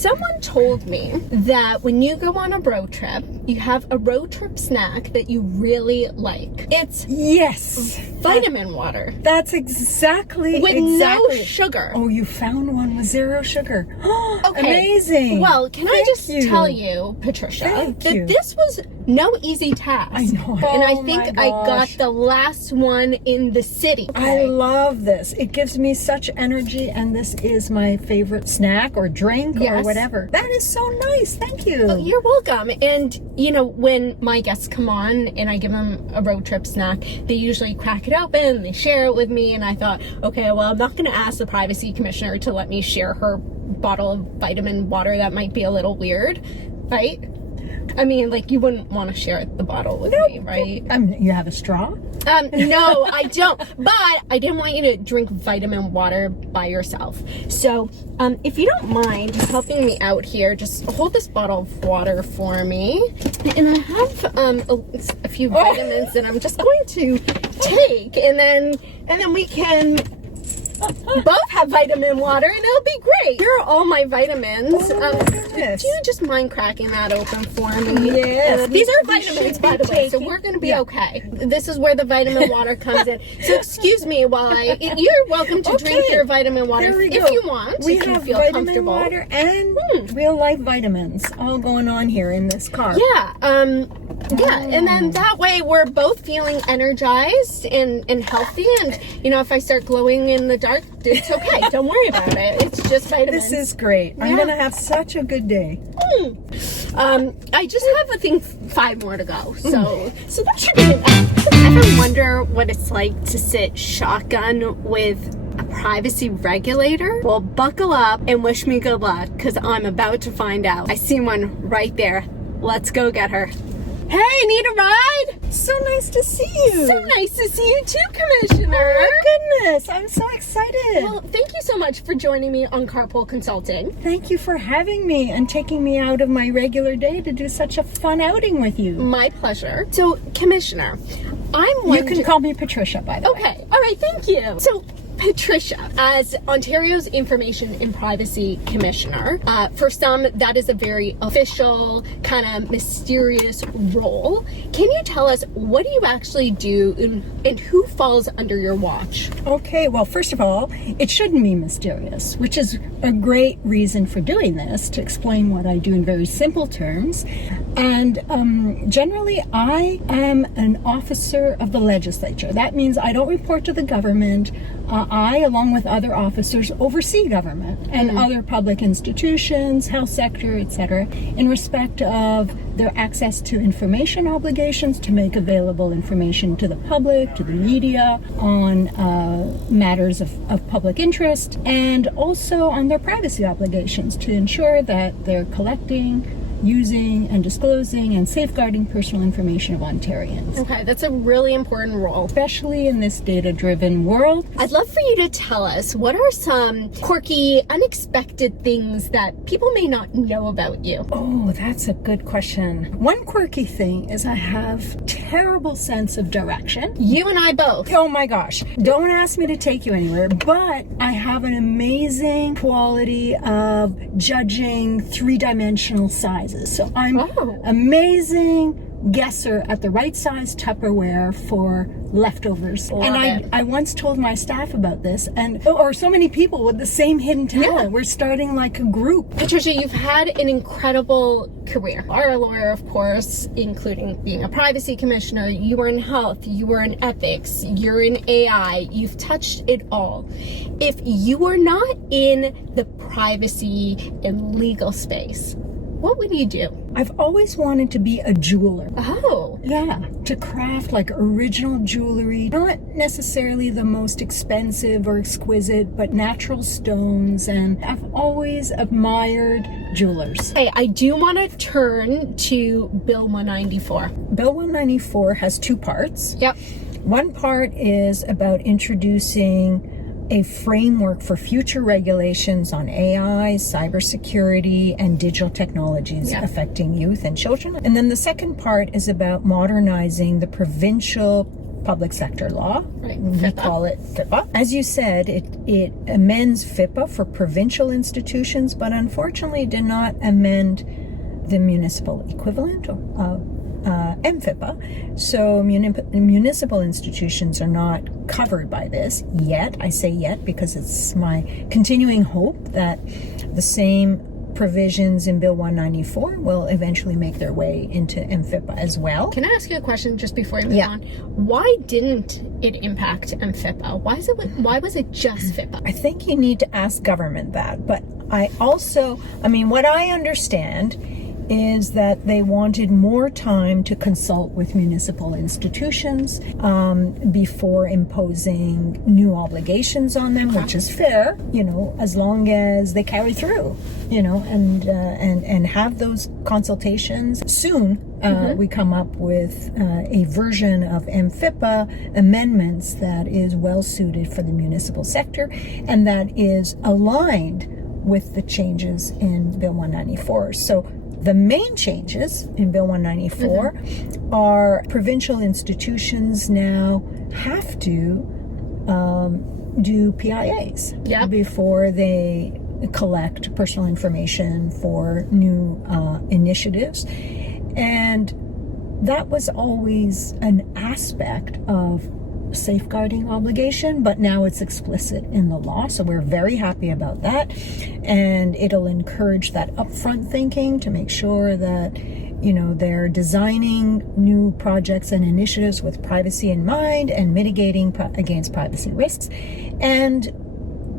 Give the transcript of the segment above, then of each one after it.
someone told me that when you go on a road trip, you have a road trip snack that you really like. It's vitamin water. That's exactly with no sugar. Oh, you found one with 0 sugar. Okay. Amazing. Well, can I just tell you, Patricia, that this was no easy task. I know. And I think I got the last one in the city. I love this. It gives me such energy, and this is my favorite snack or drink or whatever. That is so nice. Thank you. Oh, you're welcome. And, you know, when my guests come on and I give them a road trip snack, they usually crack it open, they share it with me, and I thought, okay, well, I'm not going to ask the privacy commissioner to let me share her bottle of vitamin water. That might be a little weird, right? I mean, like, you wouldn't want to share the bottle with me, right? You have a straw? No, I don't. But I didn't want you to drink vitamin water by yourself. So, if you don't mind helping me out here, just hold this bottle of water for me. And I have a few vitamins that I'm just going to take, and then we can both have vitamin water, and it'll be great. Here are all my vitamins. Do you just mind cracking that open for me? Yes. These are vitamins, by the way, so we're going to be okay. This is where the vitamin water comes in. So excuse me while you're welcome to drink your vitamin water if you want. We if you have feel vitamin comfortable. water and real life vitamins all going on here in this car. Yeah. And then that way we're both feeling energized and healthy. And, you know, if I start glowing in the dark, it's okay. Don't worry about it. It's just vitamins. This is great. I'm going to have such a good day. I just have, I think, 5 more to go. So that should be enough. Ever wonder what it's like to sit shotgun with a privacy regulator? Well, buckle up and wish me good luck, because I'm about to find out. I see one right there. Let's go get her. Hey, need a ride? So nice to see you. So nice to see you too, Commissioner. Oh my goodness, I'm so excited. Well, thank you so much for joining me on Carpool Consulting. Thank you for having me and taking me out of my regular day to do such a fun outing with you. My pleasure. So, Commissioner, I'm wondering... You can call me Patricia, by the way. Okay, all right, thank you. So, Patricia, as Ontario's Information and Privacy Commissioner, for some, that is a very official, kind of mysterious role. Can you tell us, what do you actually do and who falls under your watch? Okay, well, first of all, it shouldn't be mysterious, which is a great reason for doing this, to explain what I do in very simple terms. And generally, I am an officer of the legislature. That means I don't report to the government. I, along with other officers, oversee government and other public institutions, health sector, etc., in respect of their access to information obligations, to make available information to the public, to the media, on matters of public interest, and also on their privacy obligations to ensure that they're collecting, using, and disclosing and safeguarding personal information of Ontarians. Okay, that's a really important role. Especially in this data-driven world. I'd love for you to tell us, what are some quirky, unexpected things that people may not know about you? Oh, that's a good question. One quirky thing is I have terrible sense of direction. You and I both. Oh my gosh. Don't ask me to take you anywhere, but I have an amazing quality of judging 3-dimensional sizes. So I'm amazing guesser at the right size Tupperware for leftovers. And I once told my staff about this, or so many people with the same hidden talent. Yeah. We're starting like a group. Patricia, you've had an incredible career. You are a lawyer, of course, including being a privacy commissioner. You were in health, you were in ethics, you're in AI. You've touched it all. If you were not in the privacy and legal space, what would you do? I've always wanted to be a jeweler. Oh. Yeah, to craft like original jewelry, not necessarily the most expensive or exquisite, but natural stones, and I've always admired jewelers. Hey, I do want to turn to Bill 194. Bill 194 has 2 parts. Yep. One part is about introducing a framework for future regulations on AI, cybersecurity, and digital technologies affecting youth and children. And then the second part is about modernizing the provincial public sector law. Right. We FIPPA. call it FIPPA. As you said, it amends FIPPA for provincial institutions, but unfortunately did not amend the municipal equivalent of MFIPPA. So municipal institutions are not covered by this yet. I say yet because it's my continuing hope that the same provisions in Bill 194 will eventually make their way into MFIPPA as well. Can I ask you a question just before you move on? Why didn't it impact MFIPPA? Why was it just FIPPA? I think you need to ask government that, but what I understand is that they wanted more time to consult with municipal institutions before imposing new obligations on them, which is fair, as long as they carry through, and have those consultations. Soon, we come up with a version of MFIPPA amendments that is well suited for the municipal sector and that is aligned with the changes in Bill 194. So the main changes in Bill 194 are provincial institutions now have to do PIAs before they collect personal information for new initiatives. And that was always an aspect of safeguarding obligation, but now it's explicit in the law, so we're very happy about that, and it'll encourage that upfront thinking to make sure that they're designing new projects and initiatives with privacy in mind and mitigating against privacy risks. And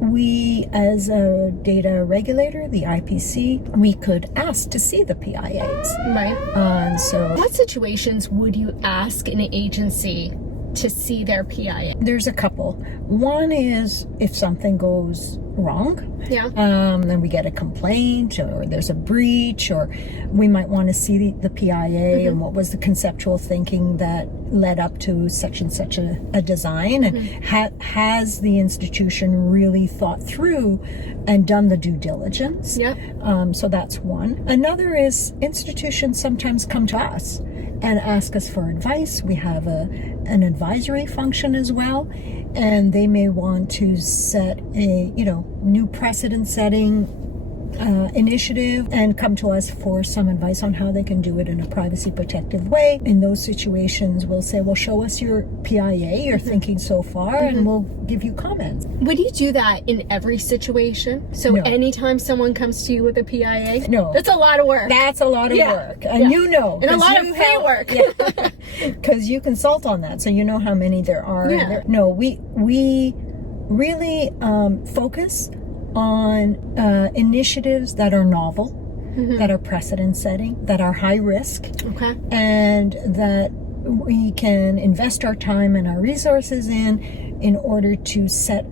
we, as a data regulator, the IPC, we could ask to see the PIAs. Right. So what situations would you ask an agency to see their PIA? There's a couple. One is if something goes wrong. Then we get a complaint, or there's a breach, or we might want to see the PIA and what was the conceptual thinking that led up to such and such a design, and has the institution really thought through and done the due diligence. So that's one. Another is institutions sometimes come to us and ask us for advice. We have an advisory function as well, and they may want to set a new precedent setting initiative and come to us for some advice on how they can do it in a privacy protective way. In those situations, we'll say, well, show us your PIA, your thinking so far, and we'll give you comments. Would you do that in every situation? So anytime someone comes to you with a PIA? No. That's a lot of work. That's a lot of work. And and a lot of free work. Because you consult on that, so you know how many there are. No, we really focus on initiatives that are novel, that are precedent setting, that are high risk, and that we can invest our time and our resources in order to set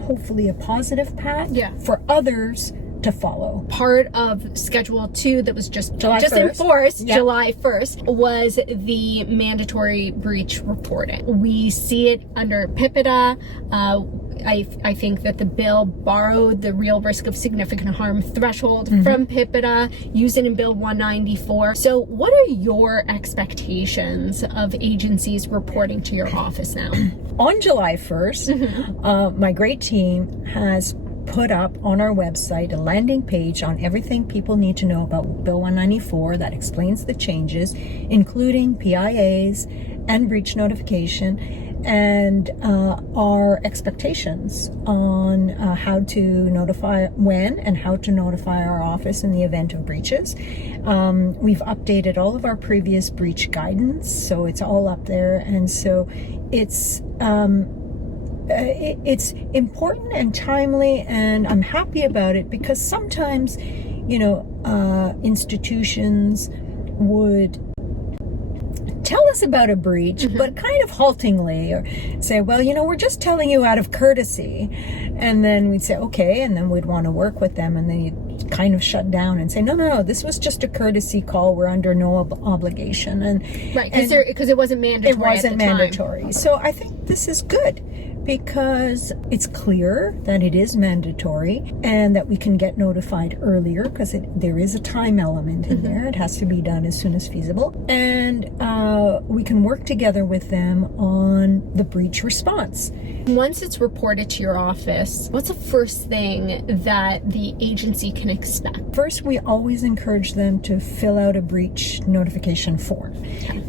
hopefully a positive path for others to follow. Part of Schedule 2 that was just July enforced July 1st was the mandatory breach reporting. We see it under PIPEDA. I think that the bill borrowed the real risk of significant harm threshold from PIPEDA, used it in Bill 194. So what are your expectations of agencies reporting to your office now? On July 1st, my great team has put up on our website a landing page on everything people need to know about Bill 194 that explains the changes, including PIAs and breach notification, and our expectations on how to notify when and how to notify our office in the event of breaches. We've updated all of our previous breach guidance, so it's all up there, and so it's important and timely, and I'm happy about it because sometimes, institutions would tell us about a breach, but kind of haltingly, or say, well, we're just telling you out of courtesy. And then we'd say, okay, and then we'd want to work with them, and then you'd kind of shut down and say, no, this was just a courtesy call. We're under no obligation. And right, because it wasn't mandatory. It wasn't mandatory. So I think this is good, because it's clear that it is mandatory and that we can get notified earlier because there is a time element in there. It has to be done as soon as feasible. And we can work together with them on the breach response. Once it's reported to your office, what's the first thing that the agency can expect? First, we always encourage them to fill out a breach notification form.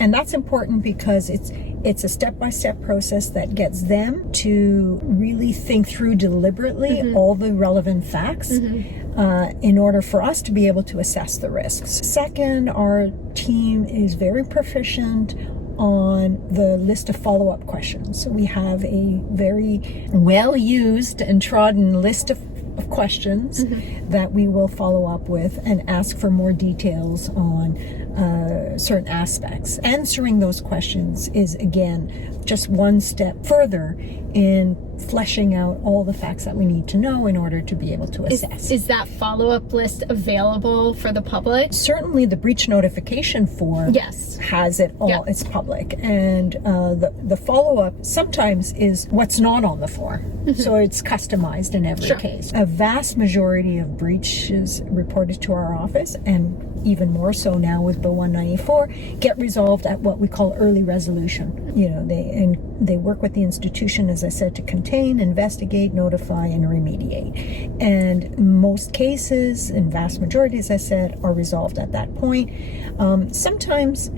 And that's important because it's a step-by-step process that gets them to really think through deliberately all the relevant facts in order for us to be able to assess the risks. Second, our team is very proficient on the list of follow-up questions. So we have a very well-used and trodden list of questions that we will follow up with and ask for more details on certain aspects. Answering those questions is, again, just one step further in fleshing out all the facts that we need to know in order to be able to assess. Is that follow-up list available for the public? Certainly the breach notification form has it all. Yeah. It's public. And the follow-up sometimes is what's not on the form. So it's customized in every case. A vast majority of breaches reported to our office, and even more so now with Bill 194, get resolved at what we call early resolution. You know, they work with the institution, as I said, to contain, investigate, notify, and remediate. And most cases, in vast majority, as I said, are resolved at that point. Sometimes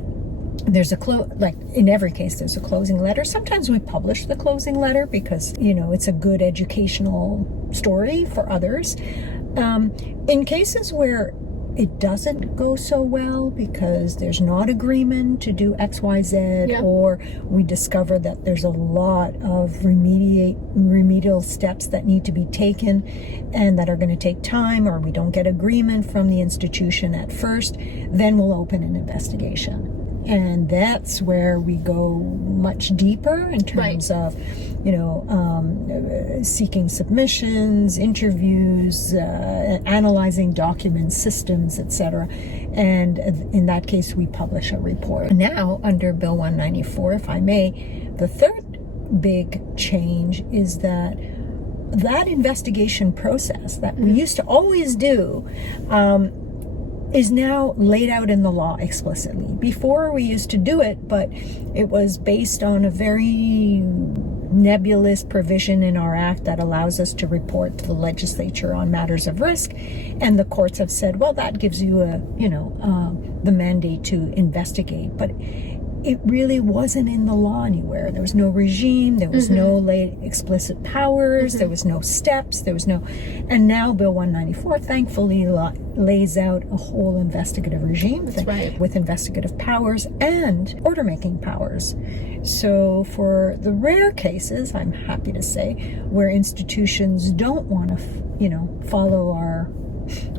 there's like in every case, there's a closing letter. Sometimes we publish the closing letter because, you know, it's a good educational story for others. In cases where it doesn't go so well because there's not agreement to do XYZ, or we discover that there's a lot of remedial steps that need to be taken and that are going to take time, or we don't get agreement from the institution at first, then we'll open an investigation. And that's where we go much deeper in terms of, you know, seeking submissions, interviews, analyzing documents, systems, etc. And in that case, we publish a report. Now, under Bill 194, if I may, the third big change is that investigation process that we used to always do is now laid out in the law explicitly. Before we used to do it, but it was based on a very nebulous provision in our act that allows us to report to the legislature on matters of risk, and the courts have said, well, that gives you the mandate to investigate. But it really wasn't in the law anywhere. There was no regime, there was no explicit powers, there was no steps, and now Bill 194 thankfully lays out a whole investigative regime with investigative powers and order-making powers. So for the rare cases, I'm happy to say, where institutions don't want to, follow our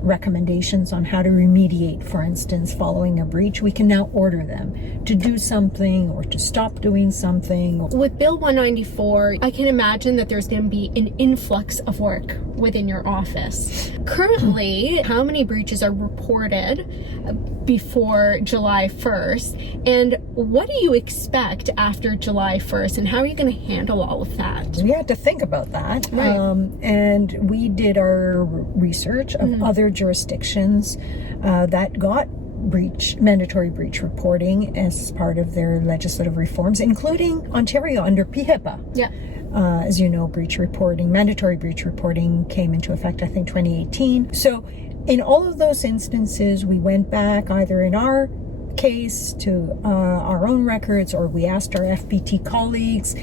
recommendations on how to remediate, for instance, following a breach, we can now order them to do something or to stop doing something. With Bill 194, I can imagine that there's going to be an influx of work within your office. Currently, how many breaches are reported before July 1st? And what do you expect after July 1st? And how are you going to handle all of that? We had to think about that. Right. And we did our research of other jurisdictions that got mandatory breach reporting as part of their legislative reforms, including Ontario under PHIPA. Yeah. As you know, mandatory breach reporting came into effect, I think, 2018. So in all of those instances, we went back either in our case to our own records, or we asked our FPT colleagues,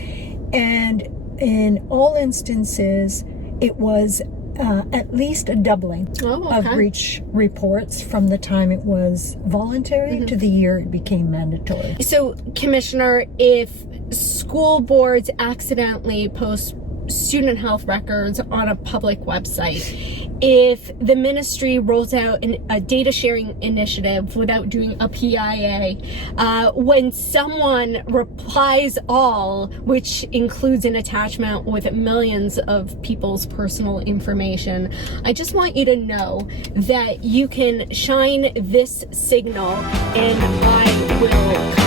and in all instances, it was at least a doubling of breach reports from the time it was voluntary to the year it became mandatory. So, Commissioner, if school boards accidentally post student health records on a public website, if the ministry rolls out a data sharing initiative without doing a PIA, when someone replies all, which includes an attachment with millions of people's personal information, I just want you to know that you can shine this signal, and I will